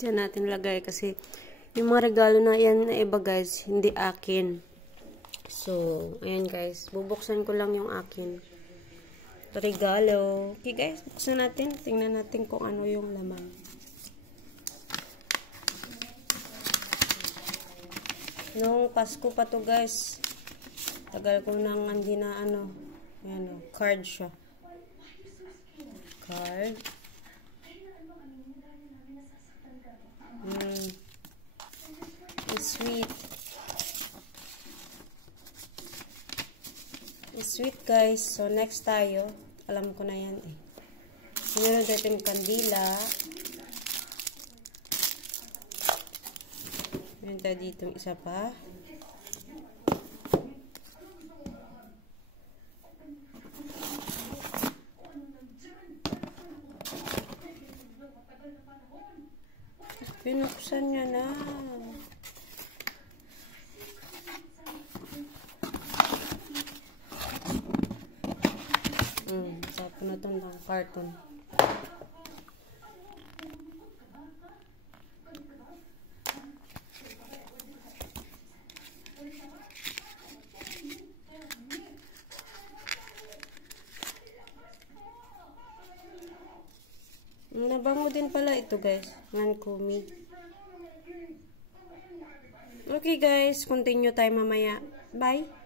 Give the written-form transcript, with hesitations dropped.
Diyan natin lagay kasi yung mga regalo na yan na iba guys, hindi akin. So, ayan guys. Bubuksan ko lang yung akin. Regalo. Okay guys, buksan natin. Tingnan natin kung ano yung laman. Nung Pasko pa to guys. Tagal ko nang hindi na ano. Ayan o, card siya. Card. It's sweet. It's sweet guys. So next tayo. Alam ko na yan eh. Meron natin kandila. Meron tayo dito isa pa. Pinuksan niya na. Sapo na itong carton. Nabango din pala ito guys. Lancome. Okay guys, continue tayo mamaya. Bye!